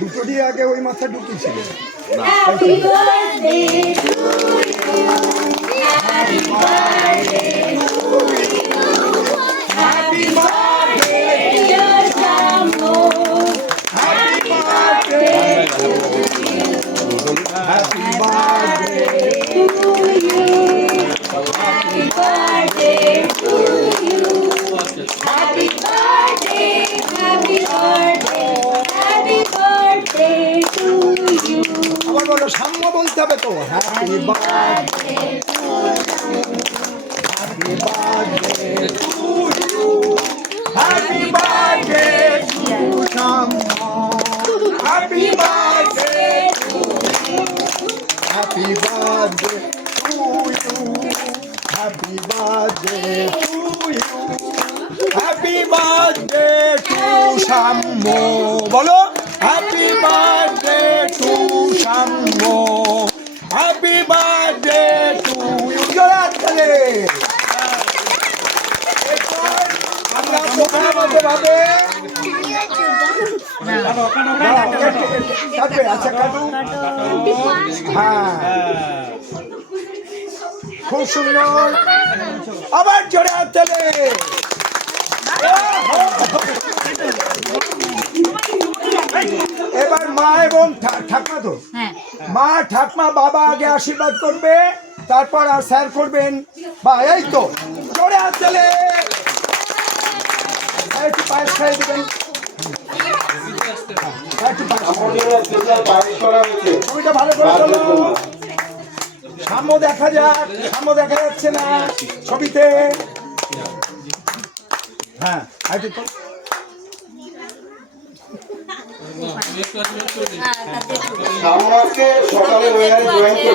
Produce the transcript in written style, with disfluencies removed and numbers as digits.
দুটো দিয়ে আগে ওই মাথা ঢুকিয়েছিল। Happy birthday to you. Happy birthday to you. Happy birthday dear Sammo. Happy birthday to you. Happy birthday to you. Happy birthday to you. Happy birthday, happy birthday, happy birthday to you. আবার বলো, সাম্য বলতে হবে তো। Happy birthday to you, happy birthday to you, happy birthday to Samya, happy birthday to you, happy birthday to you, happy birthday to you, happy birthday to Samya. বলো, happy birthday to Samya, happy birthday to you. জোরে আমরা programme ভাবে কাটবে। আচ্ছা কাটু। হ্যাঁ, খুব সুন্দর। আবার জোরে চলে। এবার মা এবং ঠাকমা, তো মা ঠাকমা বাবা আগে আশীর্বাদ করবে, তারপর আর স্যার করবেন। বা এই তো জোরে আসলে একটু পায়েস খাই দেবেন। ছবিটা ভালো করে চলো। সাম্য দেখা যাক, সাম্য দেখা যাচ্ছে না ছবিতে। হ্যাঁ, সকালে জয়েন করেছে।